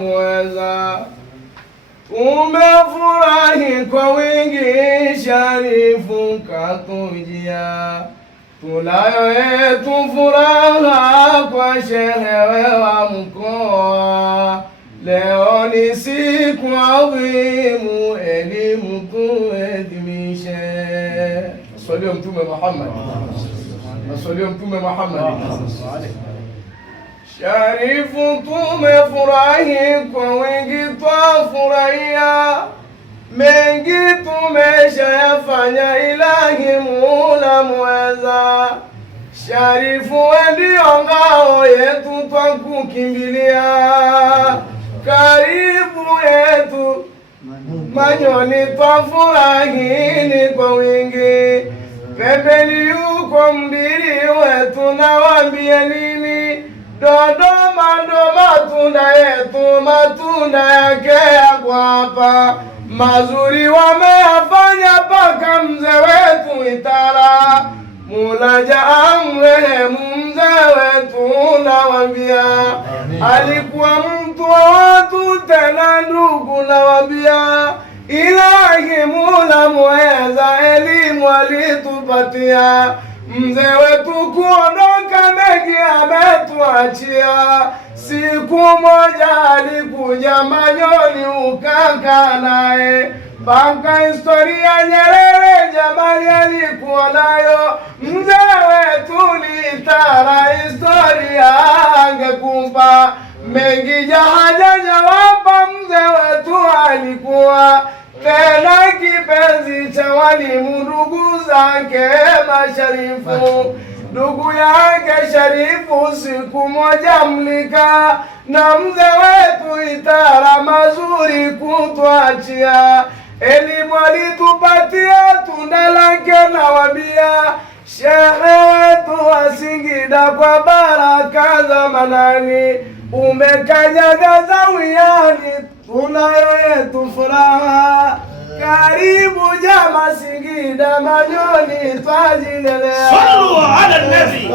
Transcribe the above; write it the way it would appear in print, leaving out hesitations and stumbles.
mweza. Tumefurahi kwa wingi Sharifu katujia, tunayo yetu furaha kwa sherehe wa mkoa. Leo ni siku adhimu, elimu tuadhimishe. Swali Mtume Muhammad. Swali Mtume Muhammad. Sharifu tumefurahi kwa wingi twafurahia, mengi tumeshayafanya Ilahi Mola mweza. Sharifu we ndio ngao yetu twakukimbilia, karibu yetu Manyoni twafurahini kwa wingi. Pembeni yuko mdiri wetu nawambie nini, Dodoma ndo matunda yetu, matunda yake yako hapa. Mazuri wameyafanya paka mzee wetu Itara, Mola amrehemu mzee wetu nawambia. Alikuwa mtu wa watu tena ndugu nawambia. Ilahi Mola mweza, elimu alitupatia. Mzee wetu kuondoka mengi ametuachia. Siku moja alikuja Manyoni ukaka naye, mpaka historia Nyerere Jamali alikuwa nayo. Mzee wetu Itara historia angekupa mengi jahajaja wapa. Mzee wetu alikuwa tena kipenzi cha walimu ndugu zake Masharifu. Ndugu yake Sharifu siku moja mlika na mzee wetu Itara, mazuri kutuachia. Elimu alitupatia tunda lake nawambia. Shehe wetu wa Singida kwa baraka za Manani, umekanyaga zawiani, tunayo yetu furaha. Karibu jama Singida Manyoni twajilelea. Sallu ala nabi.